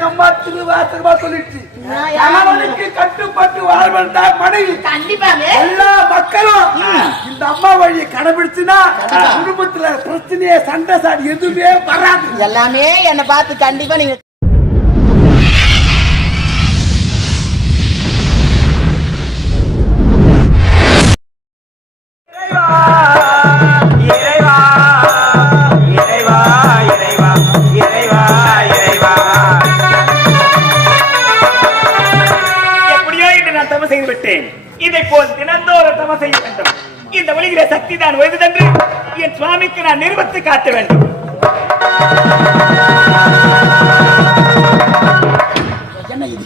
எங்க அம்மா திருவாசகமா சொல்லிடுச்சு? கணவனுக்கு கட்டுப்பட்டு வாழ்வதா மனைவி. கண்டிப்பாங்க. எல்லா மக்களும் இந்த அம்மா வழியை கடைபிடிச்சுனா குடும்பத்துல பிரச்சனையே சண்டை சாடி எதுவுமே வராது. எல்லாமே என்ன பார்த்து கண்டிப்பா நீங்க இதை போல் தினந்தோறும் தவம் செய்ய வேண்டும். இந்த வழியிலே சக்தி தான் வருவதென்று என் சுவாமிக்கு நான் நிறுவத்து காட்ட வேண்டும். என்ன இது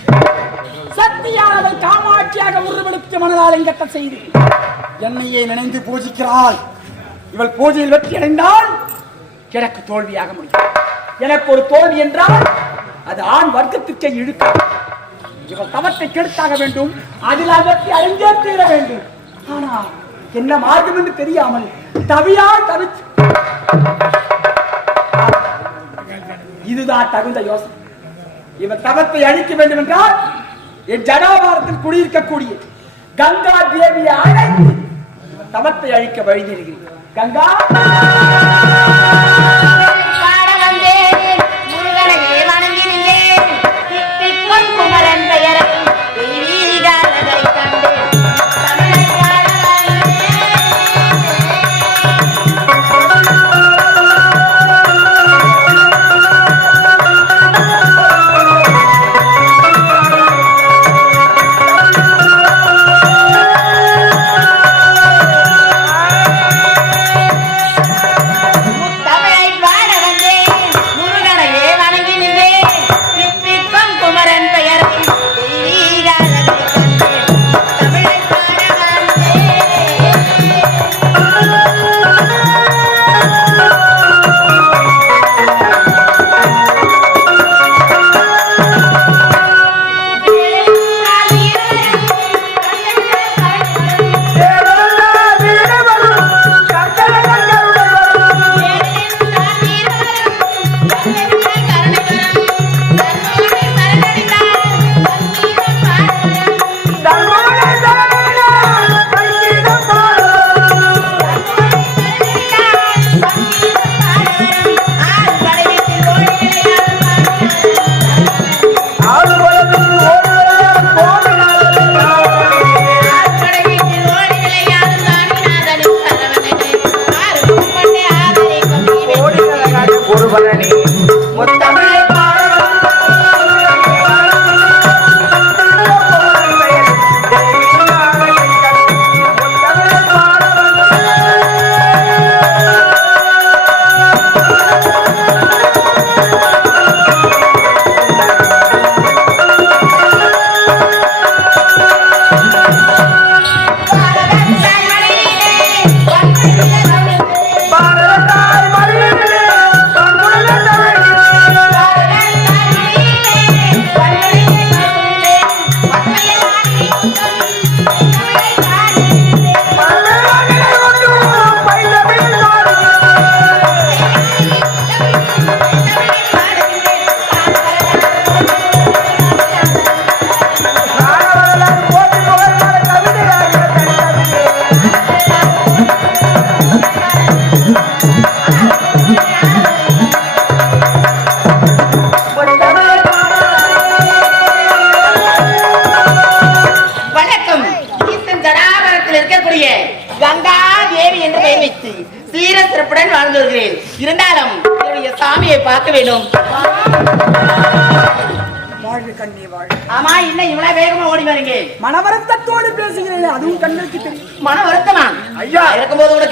சக்தியானவள் காமாட்சியாக உருவெடுத்த மனதால் எங்கட்ட செய்து. என்னையே நினைந்து பூஜிக்கிறாள் இவள் பூஜையில் வெற்றி அடைந்தால் எனக்கு தோல்வியாக முடியும். எனக்கு ஒரு தோல்வி என்றால் அது ஆண் வர்க்கத்துக்கே இழுக்க இவள் தவத்தை கெடுத்தாக வேண்டும் அதில் அதற்கு அறிந்தே தீர வேண்டும். ஆனா என்ன மார்க்கம் என்று தெரியாமல் தவியால் தவிச்சு இதுதான் தகுந்த யோசனை. இவன் தவத்தை அழிக்க வேண்டும் என்றால் என் ஜடாபாரத்தில் குடியிருக்கக்கூடிய கங்கா தேவியை அழைத்து இவன் தவத்தை அழிக்க வழி தருகிறேன். கங்கா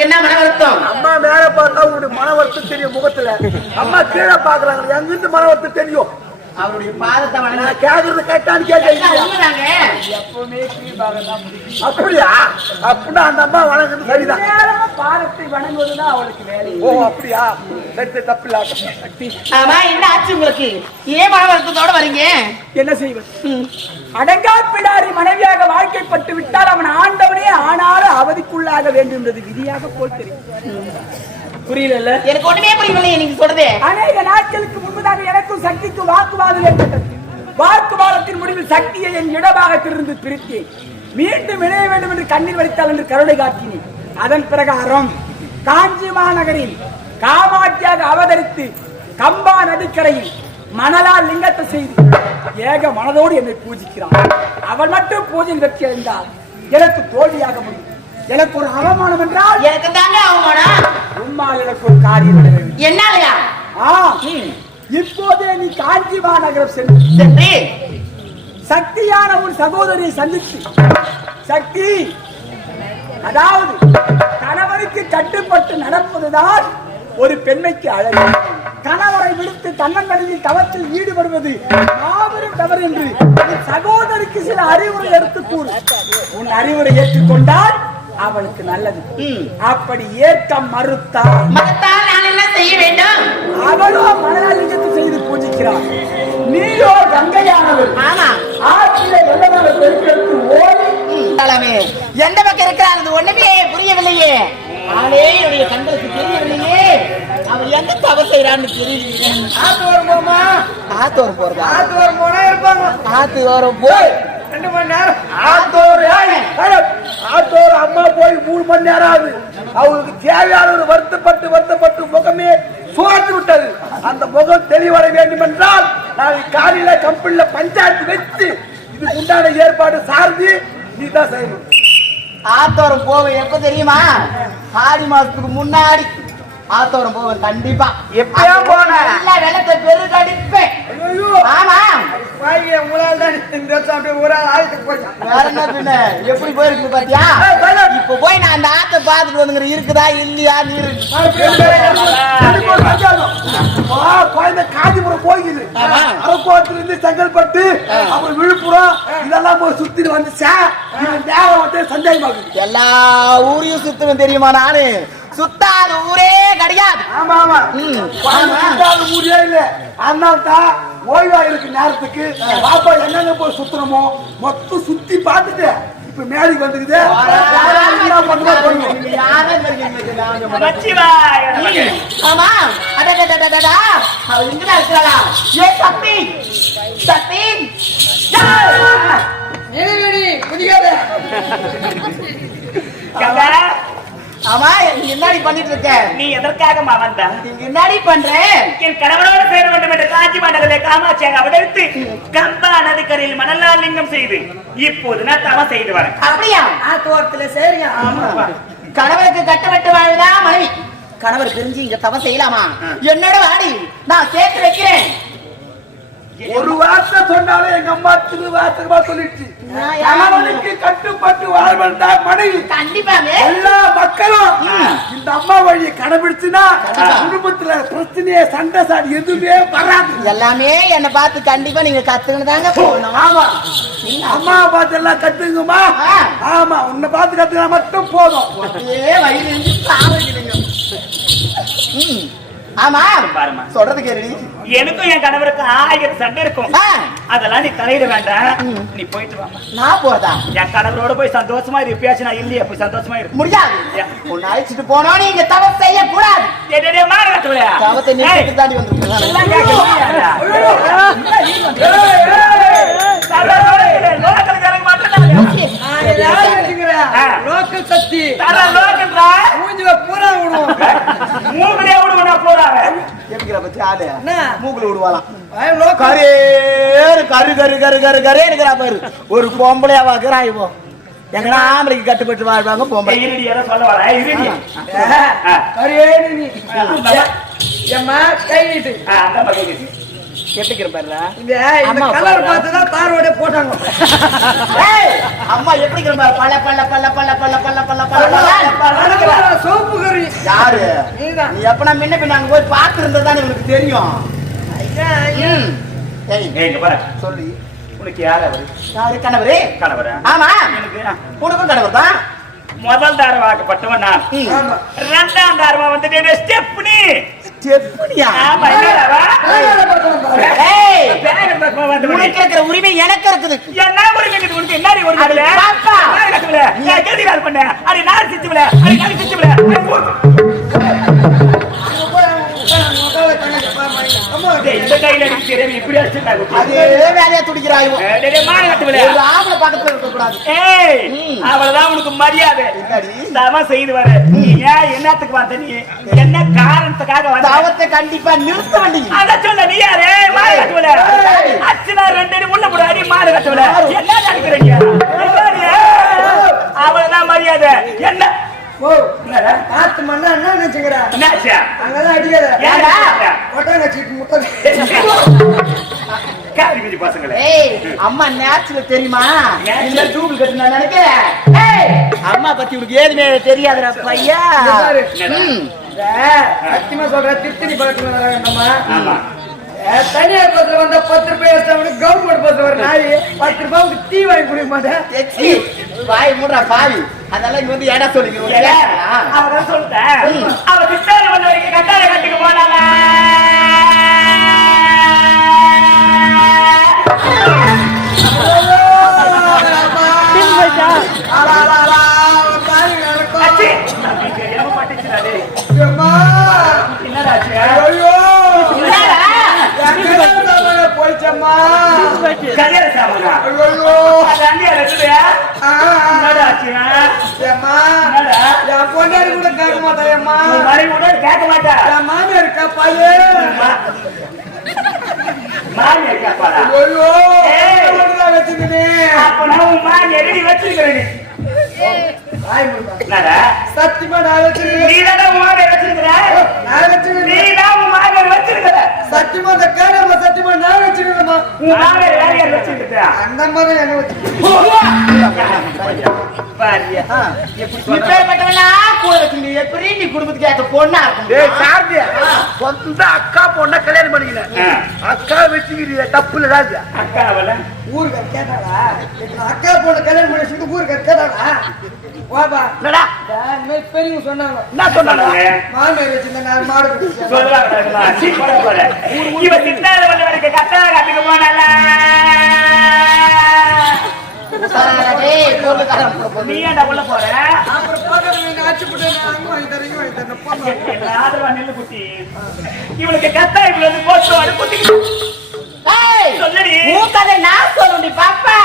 என்ன மன வருத்தம் அம்மா மேல பார்த்தா உங்களுக்கு மன வருத்தம் தெரியும் முகத்துல. அம்மா கீழே பாக்குறாங்க எங்கிருந்து மன வருத்தம் தெரியும்? அவருடைய பாதத்தை வணங்க கேக்குறது கேட்டான்னு கேட்டீங்க உண்மைதாங்க? அப்படியா? அப்படின்னா அந்த அம்மா வணங்குறது சரிதான். பாதத்தை வணங்குவதுதான் அவளுக்கு வேலை. ஓ அப்படியா? சரி தப்பு இல்ல ஆமா என்ன ஆச்சு உங்களுக்கு? ஏன் மன வருத்தத்தோட வரீங்க? என்ன செய்வது? அடங்கா பிடாரி மனைவியாக வாழ்க்கைப்பட்டு விட்டால் அவன் ஆண்டவனே ஆனாலும் அவதிக்குள்ளாக வேண்டும் என்பது விதியாக போல் தெரியும் புரியல எனக்கு ஒண்ணுமே புரியவில்லையே நீங்க சொல்றது. அநேக நாட்களுக்கு முன்பதாக எனக்கும் சக்திக்கும் வாக்குவாதம் ஏற்பட்டது. வாக்குவாதத்தின் முடிவில் சக்தியை என் இடபாகத்திலிருந்து பிரித்தேன். மீண்டும் இணைய வேண்டும் என்று கண்ணீர் வடித்தால் என்று கருணை காட்டினேன். அதன் பிரகாரம் காஞ்சி மாநகரில் காமாட்சியாக அவதரித்து கம்பா நதிக்கரையில் மணலால் லிங்கத்தை செய்து ஏக மனதோடு என்னை பூஜிக்கிறான். அவள் மட்டும் பூஜையில் வெற்றி அடைந்தால் எனக்கு தோல்வியாக முடியும். எனக்கு ஒரு அவமானம் என்றால் எனக்கு தாங்க அவமானம். உம்மால் எனக்கு ஒரு காரியம் என்னாலயா? ஆ, இப்போதே நீ காஞ்சி மாநகரம் சென்று. சென்று. சக்தியான உன் சகோதரியை சந்தித்து. சக்தி அதாவது கணவனுக்கு கட்டுப்பட்டு நடப்பதுதான் ஒரு பெண்மைக்கு அழகு. கணவரை விடுத்து தன்னந்தனியில் தவத்தில் ஈடுபடுவது மாபெரும் தவறு என்று சகோதரிக்கு சில அறிவுரை எடுத்து கூறு. உன் அறிவுரை ஏற்றுக்கொண்டால் அவளுக்கு நல்லது. அப்படி ஏற்க மறுத்தால் மகத்தால் நான் என்ன செய்ய வேண்டும்? அவளோ மனநலிங்கத்தை செய்து பூஜிக்கிறாள். நீயோ கங்கையானவர் ஆமா. ஆற்றில வெள்ளமான பெருக்கெடுத்து ஓடி தலைமே எந்த பக்கம் இருக்கிறார் அது ஒண்ணுமே புரியவில்லையே. அவளே என்னுடைய கண்களுக்கு தெரியவில்லையே. அவள் எந்த தவறு செய்யறான்னு தெரியலையே ஆத்தோரம் போமா? ஆத்தோரம் போறதா? ஆத்தோரம் போனா இருப்பாங்க. ஆத்தோரம் போய் ரெண்டு மணி நேரம். ஆத்தோர் ஆத்தோர் அம்மா போய் மூணு மணி நேரம் ஆகுது. அவங்களுக்கு தேவையானது வருத்தப்பட்டு வருத்தப்பட்டு முகமே சோர்ந்து விட்டது. அந்த முகம் தெளிவர வேண்டும் என்றால் நாளை காலையில கம்பெனில பஞ்சாயத்து வச்சு இதுக்கு உண்டான ஏற்பாடு சார்ந்து நீ தான் செய்யணும். ஆத்தோரம் போவேன் எப்ப தெரியுமா? ஆடி மாசத்துக்கு முன்னாடி ஆத்தோரம் போவேன் கண்டிப்பா. எப்பயா போன? எல்லா வெள்ளத்தை பெருகடிப்பேன் ஐயோ. ஆமா உங்களால் தான் இந்த வருஷம் அப்படியே ஒரு ஆள் ஆயத்துக்கு போயிட்டான் வேற என்ன பின்ன? எப்படி போயிருக்கு பாத்தியா. இப்ப போய் நான் அந்த ஆத்த பாத்துட்டு வந்துங்கிற இருக்குதா இல்லையா நீர் குழந்தை காஞ்சிபுரம் போய்க்குது ஆமா. அரக்கோணத்துல இருந்து செங்கல்பட்டு அப்புறம் விழுப்புரம் இதெல்லாம் போய் சுத்திட்டு வந்துச்சா? இது நேரம் வந்து சந்தேகமாகுது. எல்லா ஊரையும் சுத்துவேன் தெரியுமா நானு? சுத்தாத ஊரே கிடையாது. ஆமா ஆமா. சுத்தாத ஊரே இல்ல. அதனால தான் ஓய்வா இருக்கு நேரத்துக்கு பாப்பா என்னென்ன போய் சுத்தணுமோ மொத்தம் சுத்தி பார்த்துட்டு இப்ப மேடைக்கு வந்துக்குது. ஆமா. அடடடடடா அவ இங்கடா இருக்கறா ஏ தப்பி. தப்பி. ஏய் ஆமா நீ என்னடி பண்ணிட்டு இருக்க நீ எதற்காகமா வந்த? என்னடி பண்றேன். என் கணவனோடு சேர வேண்டும் என்று காஞ்சி மண்டலே காமாட்சியாக அவதரித்து கம்பா நதிக்கரையில் மணலால் லிங்கம் செய்து இப்போது நான் தவம் செய்து வரேன். அப்படியா? ஆத்தோரத்துல சரியா ஆமா. கணவருக்கு கட்டப்பட்டு வாழ்வதா மனைவி. கணவர் தெரிஞ்சு இங்க தவம் செய்யலாமா? என்னோட வாடி நான் சேர்த்து வைக்கிறேன். ஒரு வார்த்தை சொன்னாலும் எங்க அம்மா திரு வார்த்தைமா சொல்லிடுச்சு? கணவனுக்கு கட்டுப்பட்டு வாழ்வதா மனைவி. கண்டிப்பாங்க எல்லா மக்களும். இந்த அம்மா வழியை கடைபிடிச்சுனா குடும்பத்துல பிரச்சனையே சண்டை சாடி எதுவுமே வராது. எல்லாமே என்ன பார்த்து கண்டிப்பா நீங்க கத்துக்கணும் தாங்க போகணும். ஆமா. அம்மா பார்த்து எல்லாம் கத்துக்குமா. ஆமா உன்னை பார்த்து கத்துக்கினா மட்டும் போதும். வயிறு. ஆமா. பாரும்மா. சொல்றது கேள்வி எனக்கும் என் கணவருக்கு ஆயிரம் சண்டை இருக்கும். அதெல்லாம் நீ தலையிட வேண்டாம். நீ போயிட்டு வாமா நான் போறதா? என் கணவரோட போய் சந்தோஷமா இரு. எப்பயாச்சும் நான் இல்லையா போய் சந்தோஷமா இரு. முடியாது. உன்னை அழைச்சிட்டு போனோம் நீங்க தவறு செய்ய கூடாது டேய், டேய், டேய், மாடு கட்டுவலையா? தவத்தை நிறுத்தி தாண்டி வந்திருக்கேன் லோக்கல் சக்தி தர லோக்கல்டா. மூஞ்சில பூரா விடுவோம் மூக்குலயே விடுவேனா போறாங்க. எப்படிங்கிற பத்தி ஆளு என்ன? மூக்குல விடுவாளாம் லோக்கல் கரேரு கரு கரு கரு கரு கரே இருக்கிறா பாரு ஒரு பொம்பளையா வாக்குறா இப்போ எங்கடா ஆம்பளைக்கு கட்டுப்பட்டு வாழ்வாங்க பொம்பளை இருடி, ஏதோ சொல்ல வரேன். இருடி. ஆ. கரியேனி நீ ஆ. எம்மா கை நீட்டு ஆ, அந்த பக்கம் இரு. எப்படிங்கிற பாருல இந்த இந்த அம்மா கலர் பாரு. பார்த்து தான் தாரோட போட்டாங்க அம்மா எப்படிங்கிற பாரு பல்ல பல்ல பல்ல பல்ல பல்ல பல்ல பல்ல பல்ல பல்ல சோப்பு கறி யாரு நீதான். நீ எப்பனா முன்ன பின்ன போய் பார்த்து இருந்தா உனக்கு தெரியும். சொல்லு உனக்கு யார் அவரு? யாரு கணவரே கணவரா? ஆமா எனக்கு உனக்கும் கணவர் தான் முதல் தாரவாக்கப்பட்டவன் நான் ஆமா ரெண்டாம் தாரமா வந்துட்டு ஸ்டெப்னி செப்படியா உனக்கு இருக்கிற உரிமை எனக்கு இருக்குது. என்ன உரிமை இருக்குது உனக்கு? என்ன உரிமை இல்லை? பாப்பா. கேட்டீங்களா பண்ண. அது நான் சிச்சுல அது நான் சிச்சுல இப்படி அடிச்சுட்டா குட்டி. அதே வேலையா துடிக்கிறாயோ ஆம்பளை பக்கத்துல இருக்க கூடாது. அவ்வளவுதான் உனக்கு மரியாதை? தவம் செய்து வர. நீ ஏன் என்னத்துக்கு வந்த நீ? என்ன காரணத்துக்காக வந்த? தாவத்தை கண்டிப்பா நிறுத்த வேண்டி அத சொல்ல நீ யாரு? மாடு கட்டுவல அச்சுனா ரெண்டு அடி உள்ள போடு அடி மாடு கட்டுவல என்ன நடக்கிறீங்க அவ்வளவுதான் மரியாதை. என்ன? ஓ என்னடா? காத்து மண்ணா என்ன நினைச்சுக்கிற? என்னாச்சா? அங்கதான் அடிக்காத? ஒட்டாங்க சீட்டு முட்டை பசங்களே. ஏய் அம்மா நேச்சுரல் தெரியுமா. இந்த டூபிள் கட்டு நான் நினைக்கிறேன். ஏய் அம்மா பத்தி உனக்கு ஏதுமே தெரியாதுடா பையா. சத்தியமா சொல்ற திருத்தணி வராங்க நம்ம தனியார் பஸ்ல வந்தா பத்து ரூபாய் வச்சா கவர்மெண்ட் பஸ்ல நாய். பத்து ரூபாய்க்கு டீ வாங்கி குடிக்க மாட்டேன். வாய் மூடுறா பாவி. அதெல்லாம் இங்க வந்து ஏடா சொல்லிக்கிறோம் அவதான் சொல்லிட்டேன். அவ வரைக்கும் கட்டுக்கு. என்னடா ஆச்சு? போயிச்சம்மா கல்யாண சாமானா? ஐயோ அது அண்ணியா இருக்குதே? என்னடா ஆச்சு? ஏம்மா என்னடா? என் பொண்டாடி கூட கேட்க மாட்டேம்மா உன் மனைவி கூட கேட்க மாட்டா. என் மாமியார் இருக்கா பையன் மா- மாமியார் கேட்பாளா? ஐயோ ஏய். ஒண்ணுதான் வச்சுக்கினேன் அப்ப நான் உன் மாமியார் ரெடி வச்சிருக்கிறேன் நீ. வாய் மூடுப்பா. என்னடா? சத்தியமா நான் வச்சிருக்கேன் நீதானே உன் மாமியார் வச்சிருக்கிற? நான் வச்சிருக்கேன் நீதான் உன் வச்சிருக்கிற. சத்தியமா அந்த கேடமா சத்தியமா நான் யார் வச்சிருக்கிறா? அந்த மாதிரி கூட வச்சு எப்படி நீ குடும்பத்துக்கு ஏத்த பொண்ணா இருக்கும் சொந்த அக்கா பொண்ண கல்யாணம் பண்ணிக்கிறேன் ஆ. அக்கா வச்சுக்கிறிய தப்பு இல்ல ராஜா அக்காவல? கேட்டாடா அக்கா பொண்ண கல்யாணம் பண்ணி சொல்லி ஊருக்கு கேட்டாடா பெரியவங்க சொன்னாங்க என்ன சொன்னாங்க? மாமியார் வச்சிருந்த நாலு மாடு குடிச்சேன். சொல்லுவாங்க, சொல்லுவாங்க. சீ, போட, போட. இவ சித்தாத வந்த வரைக்கும் கத்தாத காட்டுக்கு போனாளா? நீ ஏன்டா உள்ள போற? அப்புறம் பக்கத்துல நீங்க போட்டு அங்க வாங்கி வாங்கி ஆதரவா நில்லு குட்டி. இவளுக்கு கத்தா இவ்வளவு வந்து போட்டு வாடு குத்திக்கிட்டு. ஏய், சொல்லுடி. உன் கதை நான் சொல்லுடி பாப்பா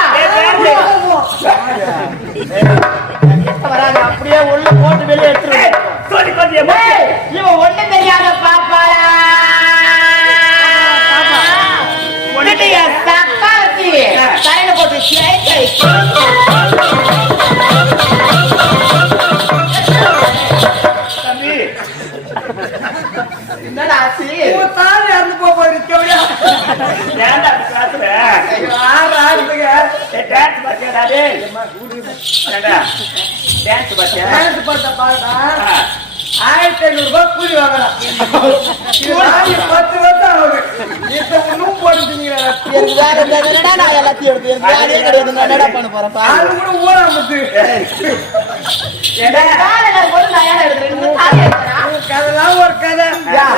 அப்படியே உள்ள போட்டு வெளியே எடுத்துரு சொல்லி கொஞ்சம் இவன் ஒண்ணு தெரியாத பாப்பாடா dance பாத்தியா? டான்ஸ் பார்த்த பாருடா. ஆயிரத்தி ஐநூறு ரூபாய் கூலி வாங்கலாம். பத்து வருஷம் ஆகுது. இப்ப ஒண்ணும் போட்டுட்டீங்களா நான் எல்லாத்தையும் எடுத்து வேலையே கிடையாது. நான் பண்ண போறேன். ஆளு கூட கதைலாம் ஒரு கதை.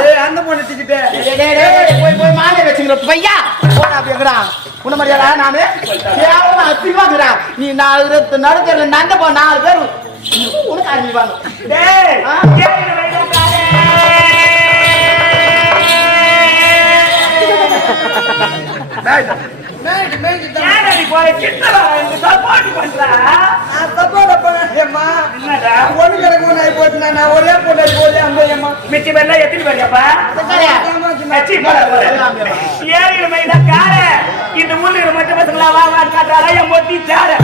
ஏய், அந்த பொண்ணு திக்கிட்டே டேய், டேய், டேய், போய் போய் மாலை வச்சுக்கிற பையா போடா அப்படி எங்கடா? உன்ன மாதிரியா நானு? கேவலமா அசிங்கமாக்குறா நீ நாலு நடக்கிற நந்த போ நாலு பேர். உனக்கு ஆரம்பிப்பாங்க டேய், வா, ஒரே போட்டு போதே அம்பையம்மா மிச்சம் பேர்லாம் எத்தனை பேருப்பா மைதா கார. இந்த ஊர்ல மற்ற பசங்களா வா வான்னு காட்டுறாரா என் மொத்தி சார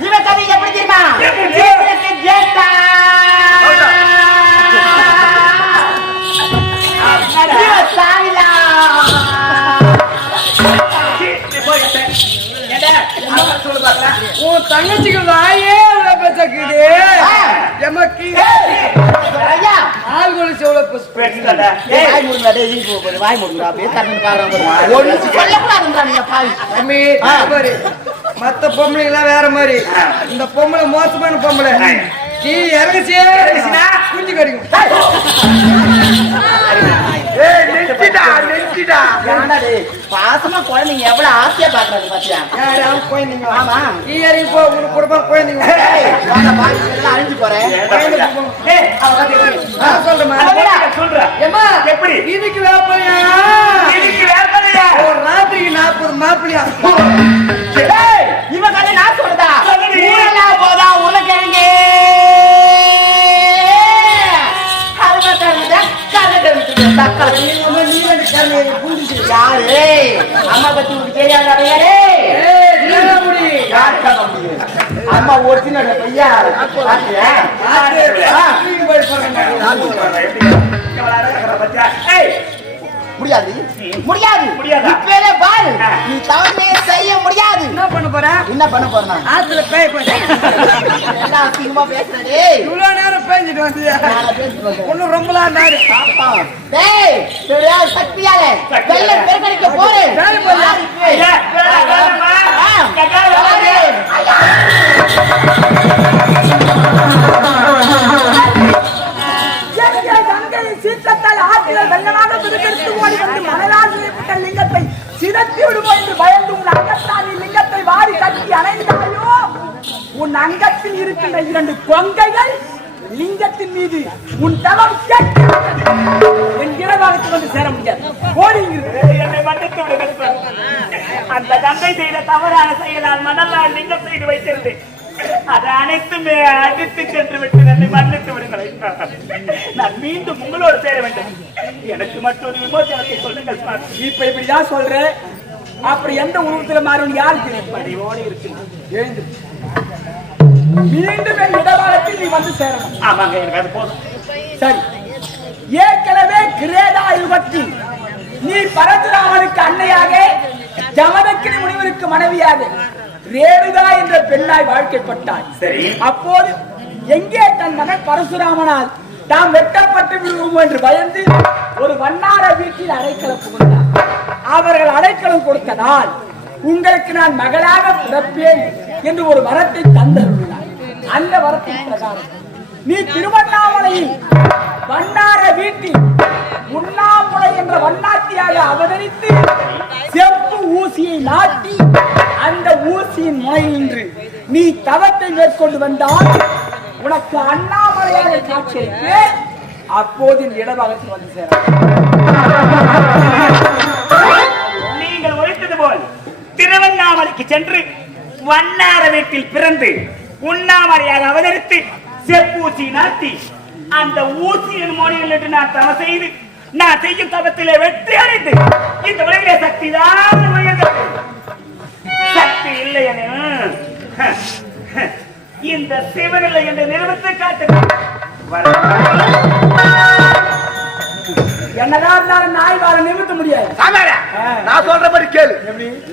இவன் கதை எப்படி தெரியுமா? இவனுக்கு ஜேட்டா. உன் தங்கச்சிக்கு வாயே பேசக்குது. ஐயா, ஆள் கொலிச்சு எவ்வளவு வாய் டேய், இங்க போ, போய் வாய் மூடுங்கடா, அப்படியே கண்ணு காரம் வரும். ஒண்ணு சொல்லக்கூடாதுன்றா நீங்க பாவி. தம்பி ஆ. இந்த மாதிரி. மத்த பொம்பளைங்களாம் வேற மாதிரி. இந்த பொம்பளை மோசமான பொம்பளை. நீ இறங்குச்சியே. குஞ்சு கடிக்கும். பாசமா குழந்தைங்க எவ்வளவு ஆசையா பாக்குறாங்க பாத்தியா? குழந்தைங்க ஆமா. இறங்கி போ உனக்கு குடும்பம் குழந்தைங்க அழிஞ்சு போறேன். எப்படி? இதுக்கு வேப்பையா இதுக்கு வேப்பலையா ஒரு ராத்திரிக்கு நாற்பது மாப்பிள்ளையா? ஏய், இவன் கதை நான் சொல்றதா? போதா உருளைக்கிழங்கு யாரு? அம்மா பத்தி உனக்கு தெரியாதா யாரு? யார் சொல்ல முடியும்? அம்மா ஒரிஜினல் பையா பாத்தியா? முடியாது முடியாது முடியாதா? இப்பவே பாரு. நீ தவறே செய்ய முடியாது என்ன பண்ண போற என்ன பண்ண போறா ஆத்துல பேய் எல்லாம் அசிங்கமா பேசுறே இவ்வளவு நேரம் பேஞ்சிட்டு வந்து. ஒன்னும் ரொம்பலாம் நாடு ஆமா. டேய், சரியா, சக்தியால வெள்ள பெருக்கடிக்க போறே. சரி, போய்யா. ஓடி வந்து மணலால் செய்யப்பட்ட லிங்கத்தை சிதத்தி விடுமோ என்று பயந்து உன் அங்கத்தால் லிங்கத்தை வாரி கட்டி அணைந்தாயோ? உன் அங்கத்தில் இருக்கின்ற இரண்டு கொங்கைகள் லிங்கத்தின் மீது உன் தவம் என் இரவாகத்துக்கு வந்து சேர முடியாது. அந்த தந்தை செய்த தவறான செயலால் மணலால் லிங்கத்தை வைத்திருந்தேன். அது அனைத்துமே அடித்து சென்று விட்டு என்னை மன்னித்து விடுங்கள். நான் மீண்டும் உங்களோடு சேர வேண்டும். எனக்கு மற்றொரு விமோசனத்தை சொல்லுங்கள். இப்ப இப்படிதான் சொல்றேன். அப்புறம் எந்த உருவத்துல மாறும் யாருக்கு பணிவோடு இருக்கு எழுந்து. மீண்டும் என் இடவாளத்தில் நீ வந்து சேரணும். ஆமாங்க எனக்கு அது போதும். சரி. ஏற்கனவே கிரேதா யுகத்தில் நீ பரசுராமனுக்கு அன்னையாக ஜமதக்கினி முனிவருக்கு மனைவியாக ரேணுகா என்ற பெண்ணாய் வாழ்க்கைப்பட்டாய் சரி. அப்போது எங்கே தன் மகன் பரசுராமனால்? தாம் வெட்டப்பட்டு விடுவோம் என்று பயந்து ஒரு வண்ணார வீட்டில் அடைக்கலம் புகுந்தார். அவர்கள் அடைக்கலம் கொடுத்ததால் உங்களுக்கு நான் மகளாக பிறப்பேன் என்று ஒரு வரத்தை தந்தருளினார். அந்த வரத்தின் பிரகாரம் நீ திருவண்ணாமலையில் வண்ணார வீட்டில் உண்ணாமுலை என்ற வண்ணாத்தியாக அவதரித்து செப்பு ஊசியை நாட்டி முனையில் நின்று நீ தவத்தை மேற்கொண்டு வந்தால் உனக்கு அண்ணாமலையாக காட்சியளித்து அப்போது இந்த இடபாகத்தில் வந்து சேர நீங்கள் உழைத்தது போல் திருவண்ணாமலைக்கு சென்று வண்ணார வீட்டில் பிறந்து உண்ணாமலையாக அவதரித்து செப்பூசி நடத்தி அந்த ஊசியின் மொழியில் நான் தவ செய்து நான் செய்யும் தவத்திலே வெற்றி அடைந்து இந்த உலகிலே சக்தி தான் உயர்ந்தது. சக்தி இல்லை எனில், இந்த சிவனில்லை என்று நிறுவத்தை காட்டுங்கள் என்னதான் இருந்தாலும் நாய் வாழ நிமித்த முடியாது. நான் சொல்ற மாதிரி கேளு.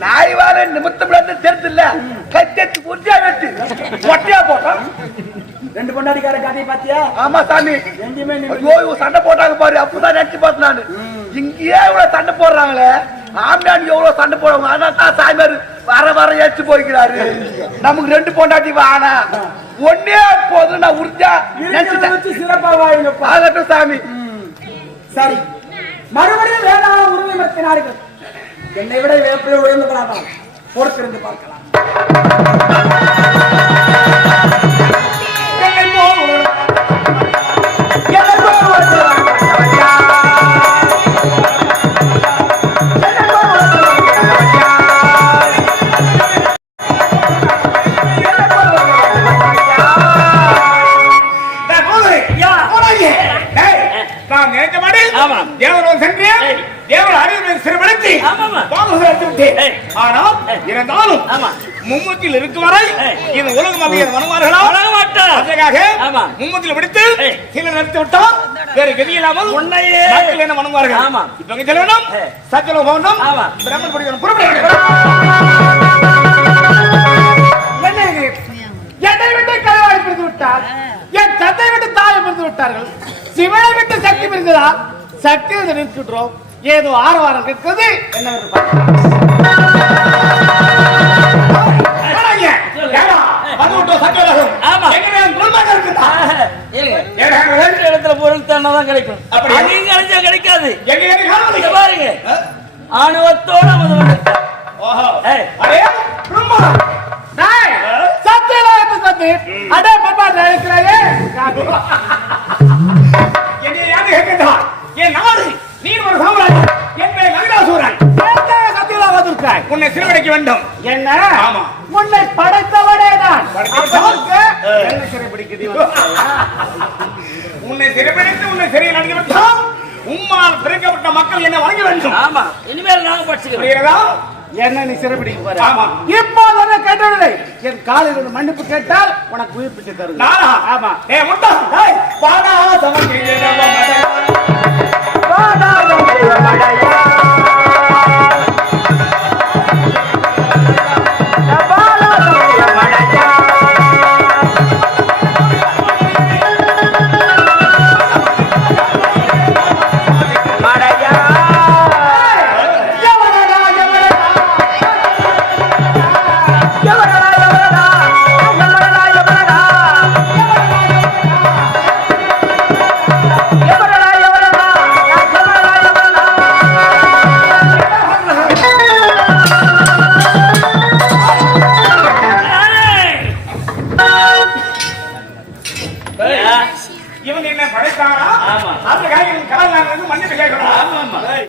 நாய் வார நிமித்தம் தெரிஞ்சு இல்ல கத்தி உறுதியா வெட்டு ஒட்டையா போட்டான் ரெண்டு பொண்டாடிக்கார கதையை பாத்தியா ஆமா சாமி. எங்கேயுமே நிமித்த சண்டை போட்டாங்க பாரு அப்பதான் நினைச்சு பார்த்தேன் நானு. இங்கேயே இவ்வளவு சண்டை போடுறாங்களே. ஆம்டான் எவ்வளவு சண்டை போடுவாங்க? அதான் தான் சாமியார் வர வர ஏச்சு போய்க்கிறாரு. நமக்கு ரெண்டு பொண்டாட்டி வானா? ஒன்னே போதும் நான் உறுதியா சிறப்பா வாழுங்கப்பா ஆகட்டும் சாமி. சரி. மறுபடியும் வேதாள உறுதிமத்தினார்கள் என்னை விட வேப்பிலை உயர்ந்தவராதான் பொறுத்திருந்து பார்க்கலாம். ஆமா. மும்மூர்த்தியில் பிடித்து. கீழே நிறுத்தி விட்டால் வேறு கதி இல்லாமல் உன்னையே. மக்கள் என்ன வணங்குவார்கள் ஆமா. இப்ப இங்க செல்ல வேண்டும் ஏய். சத்தியலோ போகணும் ஆமா. பிரம்மன் படிக்கணும் என்ன என்னை விட்டு கருவாய் பிரிந்து விட்டார் என் தந்தை விட்டு தாயை பிரிந்து விட்டார்கள் சிவனை விட்டு சக்தி பிரிந்ததா சக்தி நிறுத்திவிட்டோம் ஏதோ ஆரவாரம் விட்டோம் சத்தியலோகம். ஆமா. எங்க என் குடும்பம் இருக்குதா? இல்லைங்க. ஏடா, ரெண்டு இடத்துல பொருள் தான் கிடைக்கும்? அங்கேயும் கிடைச்சா கிடைக்காது பாருங்க ஆணுவத்தோட முதல் ஓஹோ. ஏய். அரே, பிரம்மன். டேய், சத்தியலோகத்து சத்தி. அடே, பாப்பா, நான் இருக்கிறாயே. என்னை யாரு கேட்கிறா? என் நாடு நீ ஒரு சாம்ராஜ்யம் உன்னை சிறுவடைக்க வேண்டும் என்ன ஆமா. உன்னை படைத்தவனே தான் சிறைபிடிக்குது உன்னை சிறைபிடித்து உன்னை சிறையில் விட்டோம் உம்மால் பிரிக்கப்பட்ட மக்கள் என்ன வழங்க வேண்டும். ஆமா. இனிமேல் நாங்க படிச்சுக்கிறோம் புரிகிறதா? என்ன நீ சிறைபிடிக்க போற? ஆமா. இப்போது என்ன கேட்டவில்லை. என் காலில் இருந்து மன்னிப்பு கேட்டால் உனக்கு உயிர்ப்பிச்சு தருவேன். நானா? ஆமா. ஏ முட்டா டேய் வாடா சமக்கி இவங்க என்ன